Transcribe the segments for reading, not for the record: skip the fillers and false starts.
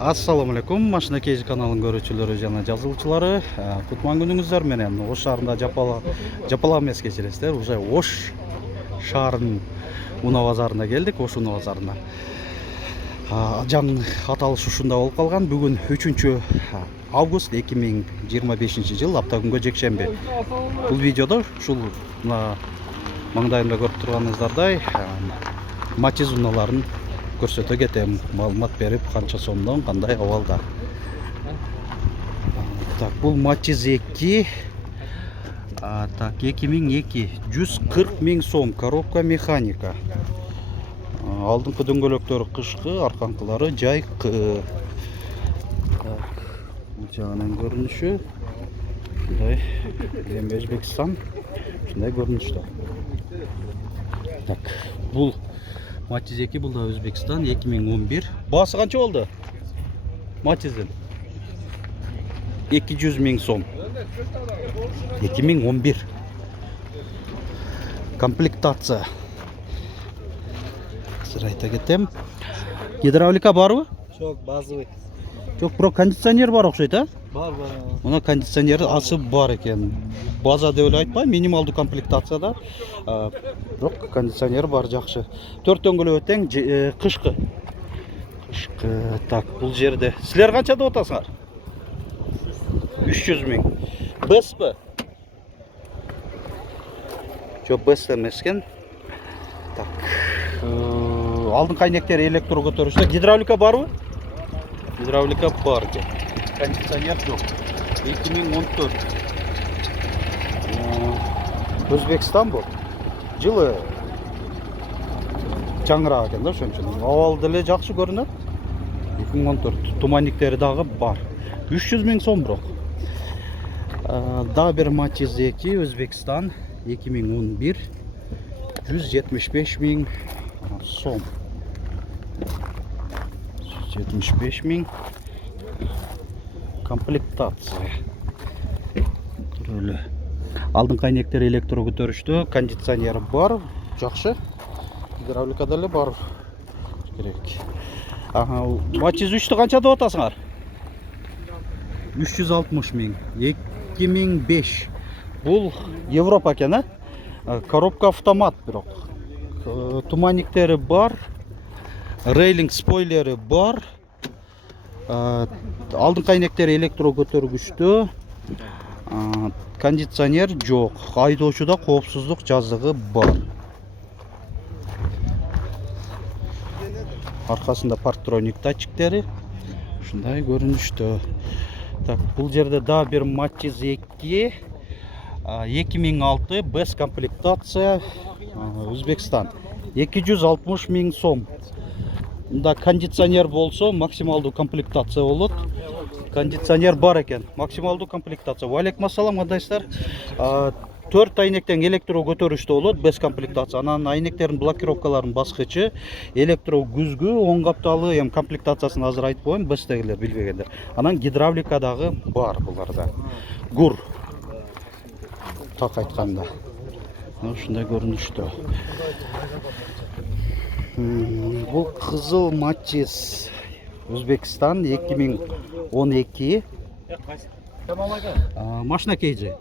Assalamu alaikum, Машина Кейз каналын көрүүчүлөрү жана жазылуучулары. Кутман күнүңүздөр менен. Ош шаарында жапала эмес кечиресиздер. Уже Ош шаарынын Уна базарына келдик, Ош Уна базарына. Жан аталыш ушунда болуп калган. Бүгүн 3 август 2025 жыл, апта күнгө жекшемби. Бул видеодо ушул маңдайымда көрүп турганыңыздардай Матиз уналарын көрсөтө кетем, маалымат берип, канча сомдон, кандай абалда. Так, бул Матиз 2. Так, 2002, 140 000 сом, коробка механика. Алдыңкы дөңгөлөктөрү кышкы, арканкылары жайкы. Бул жагынан көрүнүшү ушундай, Өзбекстан ушундай көрүнүштө. Так, бул Матиз 2, бул да Өзбекстан 2011. Баасы канча болду? Матиздин 200 000 сом. 2011. Комплектация. Айта кетем. Гидравлика барбы? Жок, базовый. Жок, бирок кондиционер бар окшойт, а? Бар. Мына кондиционер асы бар экен. База деп эле айтпайм, минималдуу комплектацияда. Бирок кондиционер бар, жакшы. 4 дөңгөлөк тең, кышкы. Так, бул жерде силер канча деп атасыңар? 300 000. Беспи? Жок, бес эмес экен. Так. Алдыңкы айнектер электро көтөрүштө. Гидравлика барбы? Гидравлика бар экен. Кондиционер жок. 2014. Өзбекстан бул. Жылы жаңыраак экен да, ошон үчүн. Абал деле жакшы көрүнөт. 2014. Туманниктери дагы бар. 300 000 сом бирок. Дагы бир Матиз 2, Өзбекстан 2011. 175 000 сом. 175 000. Комплектация. Турелі. Алдыңкы айнектер электро көтөрүштө, кондиционер бар, жакшы. Гидравлика деле бар. Керек. Матиз 3-тү канча деп атасыңар? 360 000. 2005. Бул Европа экен, а? Коробка автомат бирок. Туманниктери бар. Рейлинг спойлери бар. Алдыңкы айнектери электро көтөргүчтө. Кондиционер жок. Айдоочуда коопсуздук жазыгы бар. Аркасында парктроник датчиктери ушундай көрүнүштө. Так, бул жерде да бир Матиз 2, 2006, без комплектация, Өзбекстан 260 000 сом. Мында кондиционер болсо максималдуу комплектация болот. Кондиционер бар экен. Максималдуу комплектация. Валейкум ассалам, кандайсыздар? 4 айнектен электро көтөрүштө болот, без комплектация. Анан айнектердин блокировкаларынын баскычы, электро күзгү, оң капталы, эми комплектациясын азыр айтып коеюн, бездегилер билбегендер. Анан гидравлика дагы бар буларда. Гур. Так айтканда. Ушундай көрүнүштө. Бул кызыл Матиз Өзбекстан 2012. Машина Кейзи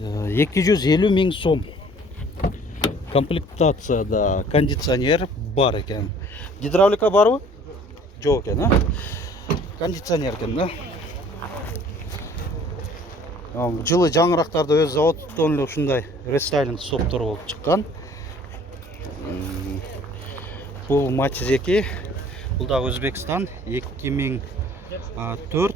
250 000 сом. Комплектацияда кондиционер бар экен. Гидравлика барбы? Жок экен, а? Кондиционер экен, да? Жылы жаңырактарда өз заводтон эле ушундай рестайлинг стоптор болуп чыккан. Бул Матиз 2, бул да Өзбекстан 2004.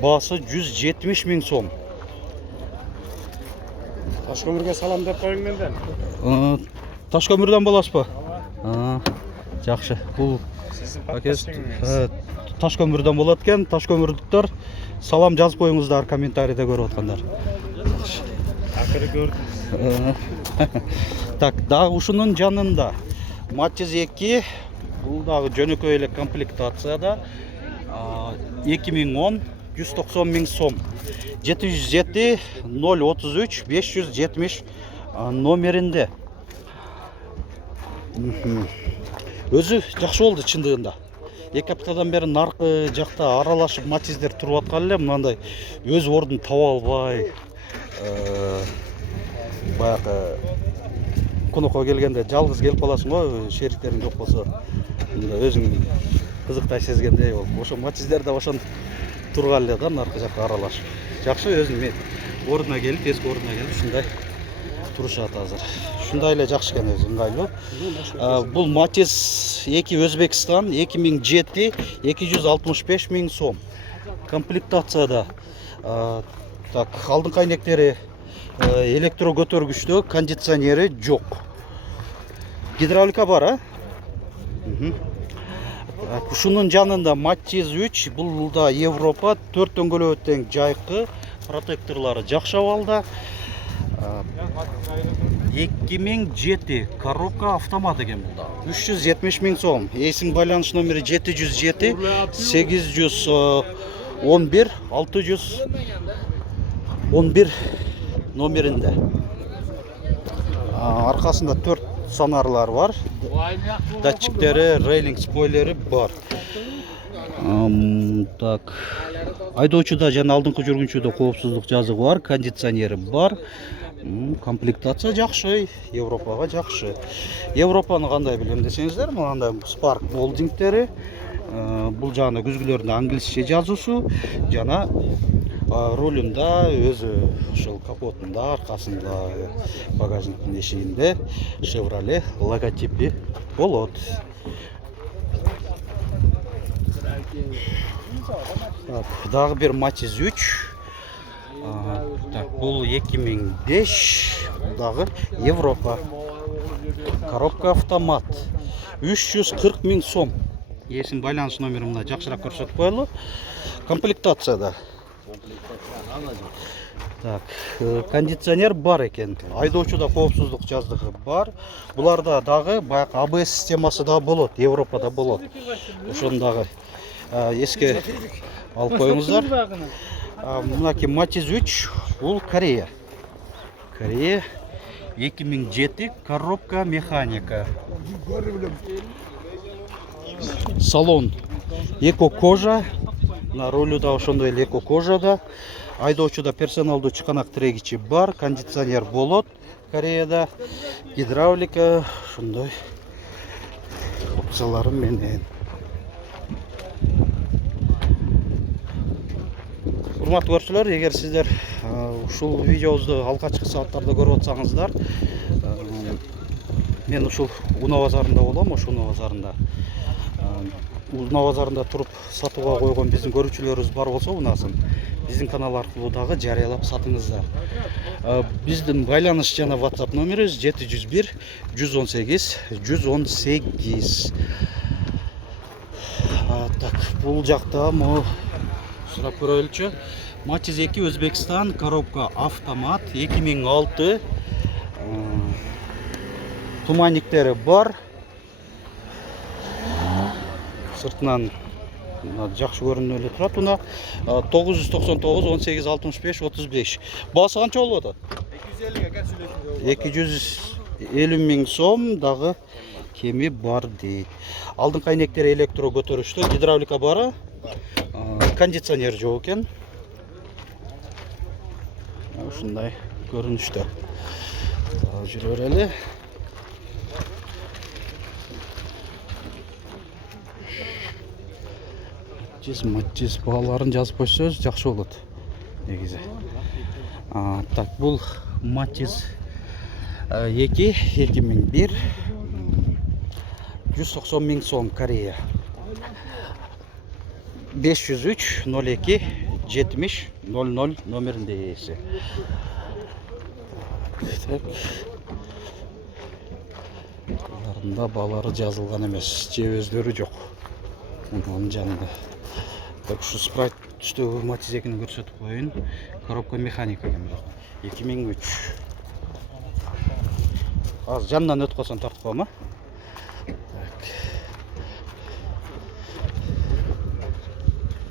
Баасы 170 000 сом. Ташкөмүргө салам деп коюң менден. Ташкөмүрдөн боласызбы? Жакшы. Бул Ташкөмүрдөн болот экен. Ташкөмүрдүктөр салам жазып коюңуздар, комментарийде көрүп аткандар. Акыры көрдүңүз. Так, дагы ушунун жанында Матиз 2, бул дагы жөнөкөй эле комплектацияда 2010, 190 000 сом. 707 033 570 номеринде. Өзү жакшы болду чындыгында. 2 аптадан бері нарқы жақта аралашып матиздер тұрып атқан эле, мынандай өз ордун таба албай, баягы конокко келгенде жалгыз келип каласың го, шериктериң жок болсо, өзүң кызыктай сезгендей болуп. Ошо матиздер да ошон турган эле да наркы жакка аралашып. Жакшы өзүнүн ордуна келип, эски ордуна келип ушундай турушат азыр. Ушундай эле жакшы экен, өзү ыңгайлуу. Бул Матиз 2 Өзбекстан 2007 265 000 сом. Комплектацияда так, алдыңкы айнектери электро көтөргүчтө, кондиционери жок. Гидравлика бар, Ушунун жанында Матиз 3, бул да Европа, 4 дөңгөлөбү тең жайкы, протекторлары жакшы абалда. 2007 коробка автомат экен бул да. 370 000 сом. Эсим байланыш номери 707 811 611 номеринде. Аркасында 4 сонарлар бар. Датчиктери, рейлинг спойлери бар. Так. Айдоочуда жана алдыңкы жүргүнчүдө коопсуздук жазыгы бар, кондиционери бар. Комплектация жакшы, Европага жакшы. Европаны кандай билем десеңиздер, мындай Spark молдингтери, бул жана күзгүлөрүндө англисче жазуусу, жана рулунда өзү ошол капотунда, аркасында, багажниктин эшигинде Chevrolet логотипи болот. Так, дагы бир Матиз 3. Так, бул 2005, дагы Европа. Коробка автомат. 340 000 сом. Эсим байланыш номери мына жакшыраак көрсөтүп коелу. Комплектацияда. Так, кондиционер бар экен. Айдоочуда коопсуздук жаздыгы бар. Буларда дагы баягы ABS системасы да болот, Европада болот. Ошону дагы эске алып коюңуздар. Мынаки Матиз 3, бул Корея. Корея 2007, коробка механика. Салон эко кожа, на рулю да ошондой эле эко кожада. Айдоочуда персоналдуу чыканак тирегичи бар, кондиционер болот Кореяда, гидравлика ошондой опциялары менен. Урматтуу көрүүчүлөр, эгер сиздер ушул видеобузду алгачкы сааттарда көрүп атсаңыздар, мен ушул Унаа базарында болом, ошол Унаа базарында. Унаа базарында туруп сатууга койгон биздин көрүүчүлөрүбүз бар болсо, унаасын биздин канал аркылуу дагы жарыялап сатыңыздар. Биздин байланыш жана WhatsApp номерибиз 701 118 118. Так, бул жакта сурап көрөлүчү. Матиз 2 Өзбекстан, коробка автомат, 2006. Туманниктери бар. Сыртынан жакшы көрүнүп эле турат. Уна 999 18 65 35. Баасы канча болуп атат? 250 000 сом, дагы кеми бар дейт. Алдыңкы айнектери электро көтөрүштө, гидравлика бар. Кондиционер жок экен. Ушундай көрүнүштө. Жүрө берели. Матиз бааларын жазып койсоңуз жакшы болот негизи. Так, бул Матиз 2 2001 190 000 сом, Корея. 503 02 70 00 номеринде ээси. Аларында баалары жазылган эмес, же өздөрү жок. Мунун жанында. Так, ушу спрайт түстөгү Матиз 2-ни көрсөтүп коюн. Коробка механика экен бирок. 2003. Аз жанынан өтүп калсаң тартып коем,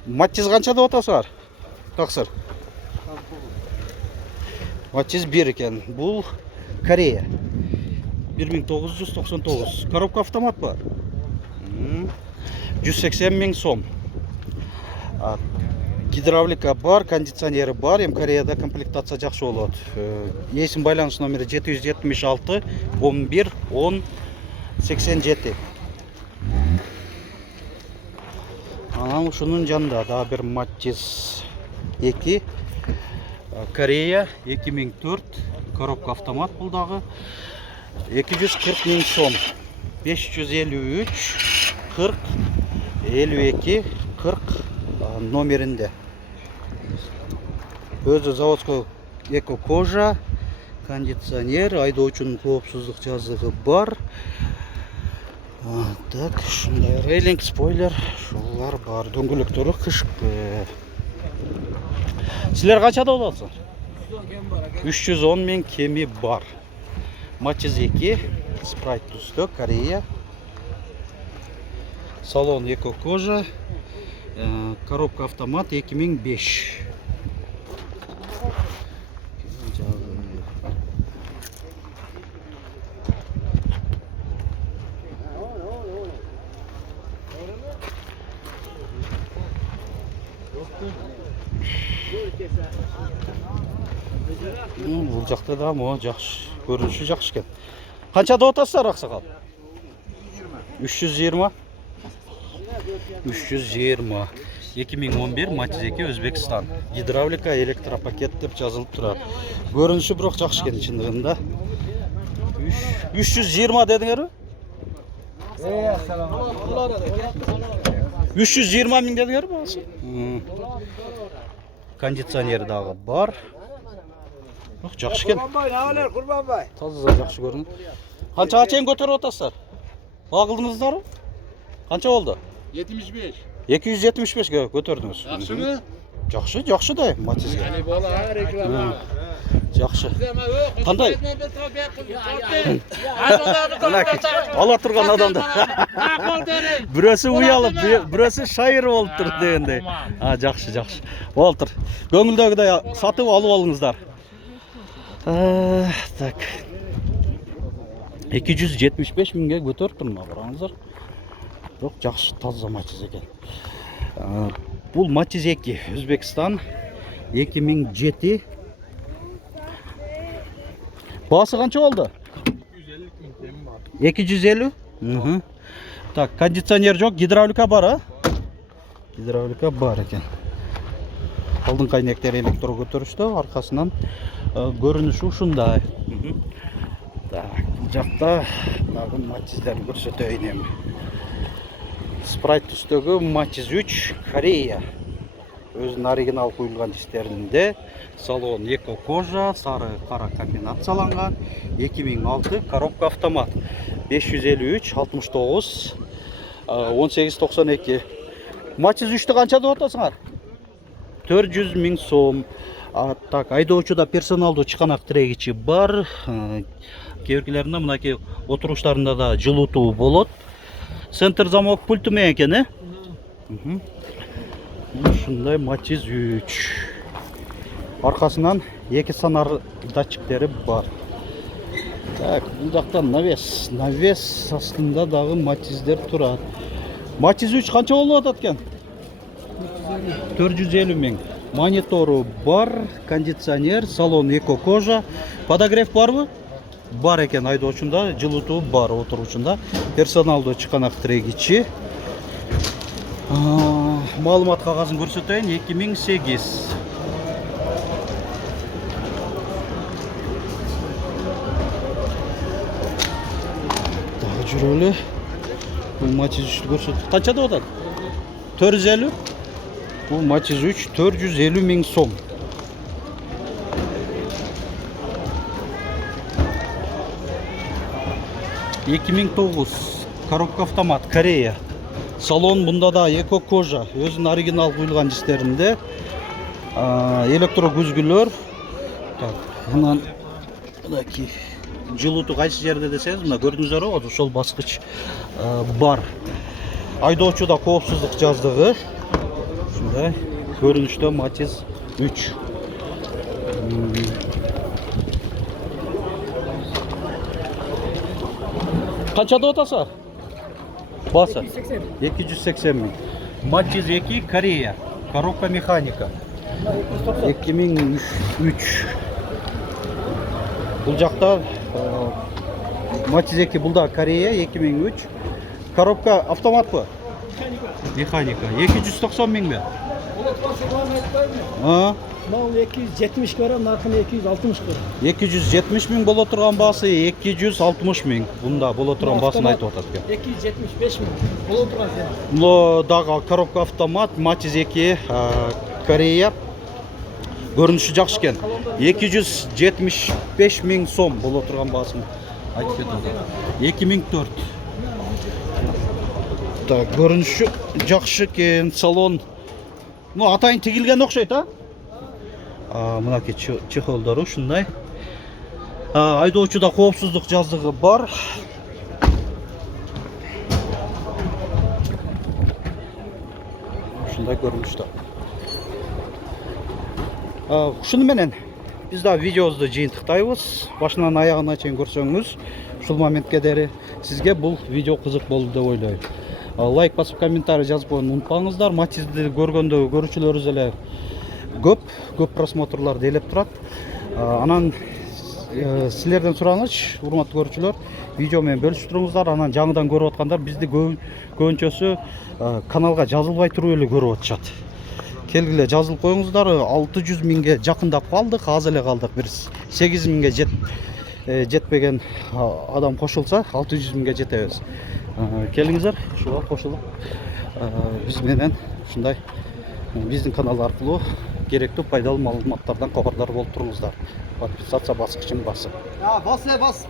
Матиз канча деп атасыңар? Таксыр. Матиз 1 экен. Бул Корея. 1999. Коробка автомат бар. 180 миң сом. Гидравлика бар, кондиционері бар. Кореяда комплектация жақсы болады. Есім байланыс номері 776 11 10 87. Анан ушунун жанында да бир Матиз 2 Корея 2004 коробка автомат бул дагы 240 миң сом. 553 40 52 40 номеринде. Өзі заводской эко кожа, кондиционер, айдоочунун коопсуздук жазыгы бар. Так, шундай рейлинг, спойлер, шулар бар. Дөңгөлөктөрү кышкы. Силер канчада болосуңар? 310 миң кеми бар. Матиз 2, спрайт түстө, Корея. Салон эко кожа, коробка автомат 2005. Бұл жақта да мо жақсы, көрініші жақсы екен. Қаншада отасыздар ақсақал? 320. 320. 2011 Матиз 2 Өзбекстан. Гидравлика, электропакет деп жазылып тұрады. Көрініші бірақ жақсы екен шындығында. 320 дедіңер бе? 320 миң дедіңер бе? Кондиционер дағы бар. Жақсы екен. Таза жақсы көрінеді. Қаншаға чейін көтеріп отасыздар? Бағылдыңыздар? Қанша болды? 75. 275-ге көтердіңіз. Жақсы ма? Жақсы, жақсы да Матизге. Жақсы. Қандай? Ала тұрған адамды. Бүрөсі ұялып, бүрөсі шайыр болып тұр дегенде. Жақсы, жақсы. Ол тұр. Көңілдегідей сатып алып алыңыздар. Так. 275 мыңға көтеріп тұрмын, қараңыздар. Жоқ, жақсы таза Матиз екен. Бұл Матиз 2 Өзбекстан 2007. Басы қанша болды? 250 бар. Так, кондиционер жоқ, гидравлика бар, а? Гидравлика бар екен. Алдың қайнектер электро көтерішті, арқасынан көрініші ұшындай. Так, жақта Матизден көрсетейін. Спрайт түстегі Матиз 3 Корея. Өзінің оригинал қойылған дистерінде. Салон эко кожа, сары қара комбинацияланған. 2006 коробка автомат. 553 69 1892. Матиз 3-ті қаншада отасыңар? 400 миң сом. Так, айдоочуда персоналдуу чыканак тирегичи бар. Кейбиркилеринде мынакей отуруштарында да жылытуу болот. Центр замок пульту менен экен, э? Ушундай Матиз 3. Аркасынан 2 санар датчиктери бар. Так, бул жактан навес. Навес астында дагы Матиздер турат. Матиз 3 канча болуп атат экен? 450 миң. Монитору бар, кондиционер, салон эко кожа. Подогрев барбы? Бар екен, айдоочунда жылытуу бар, отурушунда. Персоналдуу чыканак тирегичи. Маалымат кагазын көрсөтөйүн, 2008. Дагы жүрөлү. Бул Матиз 3 көрсөтөт. Канчада атат? 450. Бул Матиз 3 450 миң сом. Коробка автомат Корея. Салон бунда да эко кожа. Өзүнүн оригинал куюлган дистеринде. Электро күзгүлөр. Так, мындан мынакей жылытуу кайсы жерде десеңиз, мына көрдүңүздөр, ошол баскыч бар. Айдоочуда коопсуздук жаздыгы. Ушундай көрүнүштө Матиз 3. Канчада отасызар? Bası 280. 280 ming. Matiz 2 Koreya. Коробка механика. 290. 2003. Бұл жақта Matiz 2 бұл да Корея 2003. Коробка автомат па? Механика. 290 мing бе? А? Мал 270 кара, нарқын 260 кара. 270 мing бола тұрған басы 260 мing. Бұнда бола тұрған басын айтып отады. 275 мың. Бұл отырған сен. Бұл дағы коробка автомат Matiz 2 Корея. Көрініші жақсы екен. 275 мing сом бола тұрған басын айтып кетеді. 2004. Так, көрініші жақсы екен. Салон атайын тігілген оқшайды, мынаки чехолдары ушундай. Айдоочуда коопсуздук жаздыгы бар. Ушундай көрүнүштө. Ушуну менен биз да видеобузду жыйынтыктайбыз. Башынан аягына чейин көрсөңүз, ушул моментке дери сизге бул видео кызык болду деп ойлойм. Лайк басып, комментарий жазып коюуну унутпаңыздар. Матизди көргөндө көрүүчүлөрүбүз эле көп просмотрларды ээлеп турат. Анан силерден сураныч, урматтуу көрүүчүлөр, видео менен бөлүштүрүңүздар. Анан жаңыдан көрүп аткандар бизди көбүнчөсү каналга жазылбай туруп эле көрүп атышат. Келгиле жазылып коюңуздар. 600 миңге жакындап калдык, аз эле калдык. Бир 8 миңге жетпеген адам кошулса, 600 миңге жетебиз. Келиңиздер, ушуга кошулуп биз менен ушундай биздин канал аркылуу керектүү пайдалуу маалыматтардан кабардар болуп туруңуздар. Подписация баскычын басып. Бас.